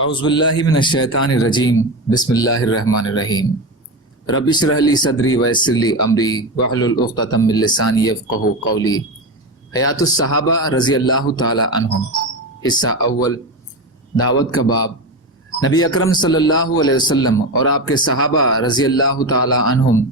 اعوذ باللہ من الشیطان الرجیم بسم اللہ الرحمن الرحیم رب اشرح لی صدری ویسر لی امری واحلل عقدۃ من لسانی یفقہوا قولی۔ حیات الصحابہ رضی اللہ تعالی عنہم، حصہ اول، دعوت کا باب۔ نبی اکرم صلی اللہ علیہ وسلم اور آپ کے صحابہ رضی اللہ تعالی عنہم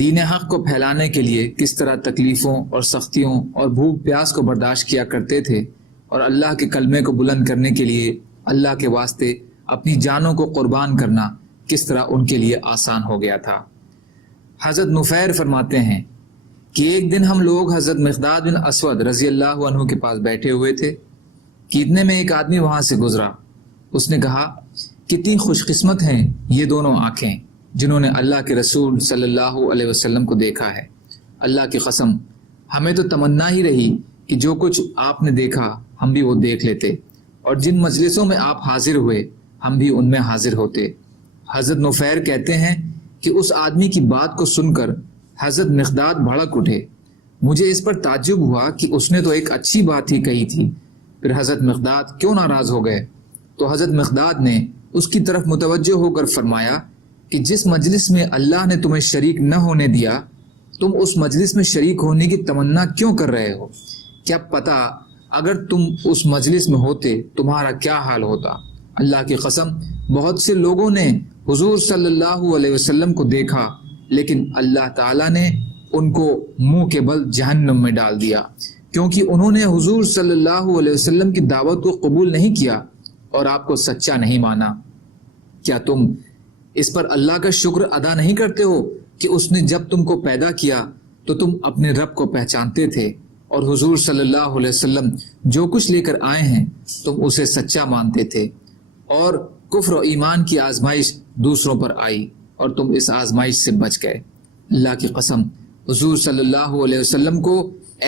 دین حق کو پھیلانے کے لیے کس طرح تکلیفوں اور سختیوں اور بھوک پیاس کو برداشت کیا کرتے تھے، اور اللہ کے کلمے کو بلند کرنے کے لیے اللہ کے واسطے اپنی جانوں کو قربان کرنا کس طرح ان کے لیے آسان ہو گیا تھا۔ حضرت نفیر فرماتے ہیں کہ ایک دن ہم لوگ حضرت مقداد بن اسود رضی اللہ عنہ کے پاس بیٹھے ہوئے تھے کہ اتنے میں ایک آدمی وہاں سے گزرا۔ اس نے کہا، کتنی خوش قسمت ہیں یہ دونوں آنکھیں جنہوں نے اللہ کے رسول صلی اللہ علیہ وسلم کو دیکھا ہے۔ اللہ کی قسم، ہمیں تو تمنا ہی رہی کہ جو کچھ آپ نے دیکھا ہم بھی وہ دیکھ لیتے، اور جن مجلسوں میں آپ حاضر ہوئے ہم بھی ان میں حاضر ہوتے۔ حضرت نفیر کہتے ہیں کہ اس آدمی کی بات کو سن کر حضرت مقداد بھڑک اٹھے۔ مجھے اس پر تعجب ہوا کہ اس نے تو ایک اچھی بات ہی کہی تھی، پھر حضرت مقداد کیوں ناراض ہو گئے؟ تو حضرت مقداد نے اس کی طرف متوجہ ہو کر فرمایا کہ جس مجلس میں اللہ نے تمہیں شریک نہ ہونے دیا، تم اس مجلس میں شریک ہونے کی تمنا کیوں کر رہے ہو؟ کیا پتہ اگر تم اس مجلس میں ہوتے تمہارا کیا حال ہوتا۔ اللہ کی قسم، بہت سے لوگوں نے حضور صلی اللہ علیہ وسلم کو دیکھا، لیکن اللہ تعالیٰ نے ان کو منہ کے بل جہنم میں ڈال دیا، کیونکہ انہوں نے حضور صلی اللہ علیہ وسلم کی دعوت کو قبول نہیں کیا اور آپ کو سچا نہیں مانا۔ کیا تم اس پر اللہ کا شکر ادا نہیں کرتے ہو کہ اس نے جب تم کو پیدا کیا تو تم اپنے رب کو پہچانتے تھے، اور حضور صلی اللہ علیہ وسلم جو کچھ لے کر آئے ہیں تم اسے سچا مانتے تھے، اور کفر و ایمان کی آزمائش دوسروں پر آئی اور تم اس آزمائش سے بچ گئے۔ اللہ کی قسم، حضور صلی اللہ علیہ وسلم کو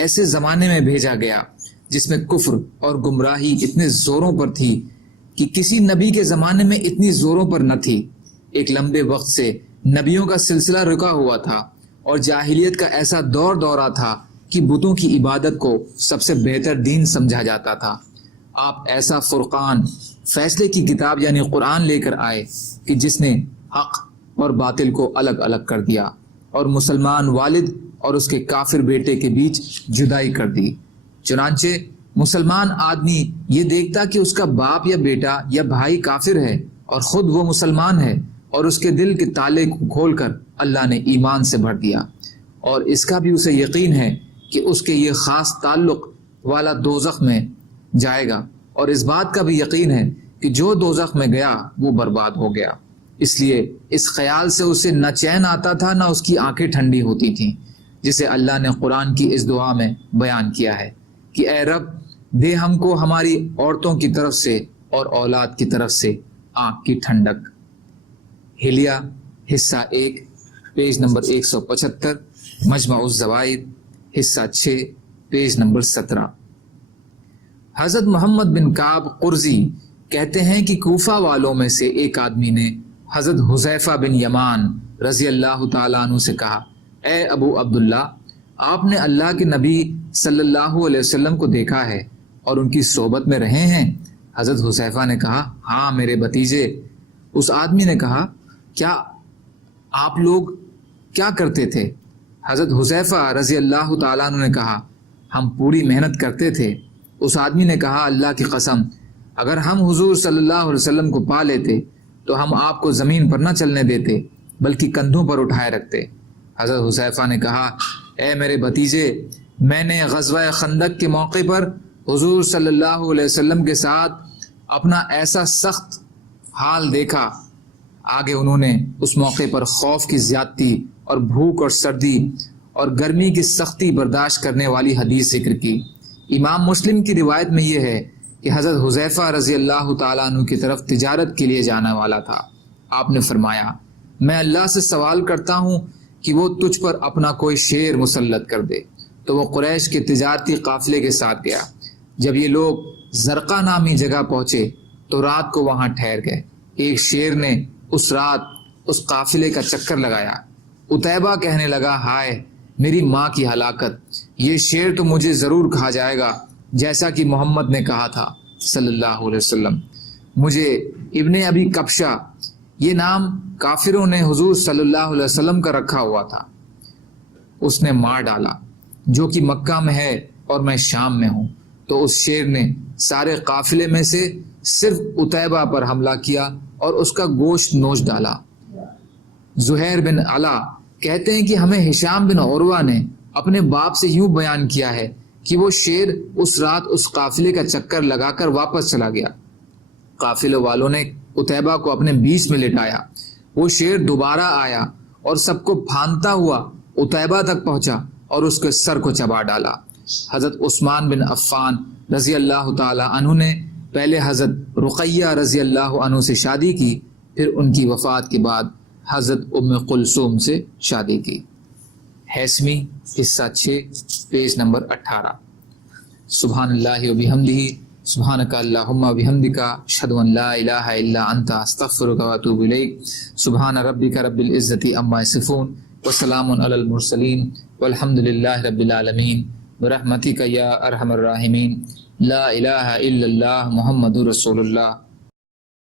ایسے زمانے میں بھیجا گیا جس میں کفر اور گمراہی اتنے زوروں پر تھی کہ کسی نبی کے زمانے میں اتنی زوروں پر نہ تھی۔ ایک لمبے وقت سے نبیوں کا سلسلہ رکا ہوا تھا، اور جاہلیت کا ایسا دور دورہ تھا کہ بتوں کی عبادت کو سب سے بہتر دین سمجھا جاتا تھا۔ آپ ایسا فرقان، فیصلے کی کتاب یعنی قرآن لے کر آئے کہ جس نے حق اور باطل کو الگ الگ کر دیا، اور مسلمان والد اور اس کے کافر بیٹے کے بیچ جدائی کر دی۔ چنانچہ مسلمان آدمی یہ دیکھتا کہ اس کا باپ یا بیٹا یا بھائی کافر ہے اور خود وہ مسلمان ہے، اور اس کے دل کے تالے کو کھول کر اللہ نے ایمان سے بھر دیا، اور اس کا بھی اسے یقین ہے کہ اس کے یہ خاص تعلق والا دوزخ میں جائے گا، اور اس بات کا بھی یقین ہے کہ جو دوزخ میں گیا وہ برباد ہو گیا۔ اس لیے اس خیال سے اسے نہ چین آتا تھا نہ اس کی آنکھیں ٹھنڈی ہوتی تھیں، جسے اللہ نے قرآن کی اس دعا میں بیان کیا ہے کہ اے رب، دے ہم کو ہماری عورتوں کی طرف سے اور اولاد کی طرف سے آنکھ کی ٹھنڈک۔ حلیہ حصہ 1، پیج نمبر 175، مجمع الزوائد حصہ 6، پیج نمبر 17۔ حضرت محمد بن کعب قرظی کہتے ہیں کہ کوفہ والوں میں سے ایک آدمی نے حضرت حذیفہ بن یمان رضی اللہ تعالیٰ عنہ سے کہا، اے ابو عبداللہ، آپ نے اللہ کے نبی صلی اللہ علیہ وسلم کو دیکھا ہے اور ان کی صحبت میں رہے ہیں؟ حضرت حذیفہ نے کہا، ہاں میرے بھتیجے۔ اس آدمی نے کہا، کیا آپ لوگ کیا کرتے تھے؟ حضرت حذیفہ رضی اللہ تعالیٰ عنہ نے کہا، ہم پوری محنت کرتے تھے۔ اس آدمی نے کہا، اللہ کی قسم، اگر ہم حضور صلی اللہ علیہ وسلم کو پا لیتے تو ہم آپ کو زمین پر نہ چلنے دیتے بلکہ کندھوں پر اٹھائے رکھتے۔ حضرت حذیفہ نے کہا، اے میرے بھتیجے، میں نے غزوہ خندق کے موقع پر حضور صلی اللہ علیہ وسلم کے ساتھ اپنا ایسا سخت حال دیکھا۔ آگے انہوں نے اس موقع پر خوف کی زیادتی اور بھوک اور سردی اور گرمی کی سختی برداشت کرنے والی حدیث ذکر کی۔ امام مسلم کی روایت میں یہ ہے کہ حضرت حذیفہ رضی اللہ تعالیٰ عنہ کی طرف تجارت کے لیے جانے والا تھا۔ آپ نے فرمایا، میں اللہ سے سوال کرتا ہوں کہ وہ تجھ پر اپنا کوئی شیر مسلط کر دے۔ تو وہ قریش کے تجارتی قافلے کے ساتھ گیا۔ جب یہ لوگ زرقہ نامی جگہ پہنچے تو رات کو وہاں ٹھہر گئے۔ ایک شیر نے اس رات اس قافلے کا چکر لگایا۔ اتیبہ کہنے لگا، ہائے میری ماں کی ہلاکت، یہ شیر تو مجھے ضرور کھا جائے گا جیسا کہ محمد نے کہا تھا صلی اللہ علیہ وسلم۔ مجھے ابن ابی کبشہ، یہ نام کافروں نے حضور صلی اللہ علیہ وسلم کا رکھا ہوا تھا، اس نے مار ڈالا، جو کہ مکہ میں ہے اور میں شام میں ہوں۔ تو اس شیر نے سارے قافلے میں سے صرف عتیبہ پر حملہ کیا اور اس کا گوشت نوچ ڈالا۔ زہیر بن علا کہتے ہیں کہ ہمیں ہشام بن عروہ نے اپنے باپ سے یوں بیان کیا ہے کہ وہ شیر اس رات اس قافلے کا چکر لگا کر واپس چلا گیا۔ قافلے والوں نے عتیبہ کو اپنے بیچ میں لٹایا، وہ شیر دوبارہ آیا اور سب کو پھاندتا ہوا عتیبہ تک پہنچا اور اس کے سر کو چبا ڈالا۔ حضرت عثمان بن عفان رضی اللہ تعالی عنہ نے پہلے حضرت رقیہ رضی اللہ عنہ سے شادی کی، پھر ان کی وفات کے بعد حضرت ام کلثوم سے شادی کی۔ حیثمی حصہ 6 پیج نمبر 18۔ سبحان اللہ و بحمدہ، سبحانک اللہم و بحمدک، اشہد ان لا الہ الا انت، استغفرک و اتوب الیک۔ سبحان ربک رب العزۃ عما یصفون وسلام علی المرسلین والحمد للہ رب العالمین برحمتک یا ارحم الراحمین۔ لا الہ الا اللہ محمد رسول اللہ۔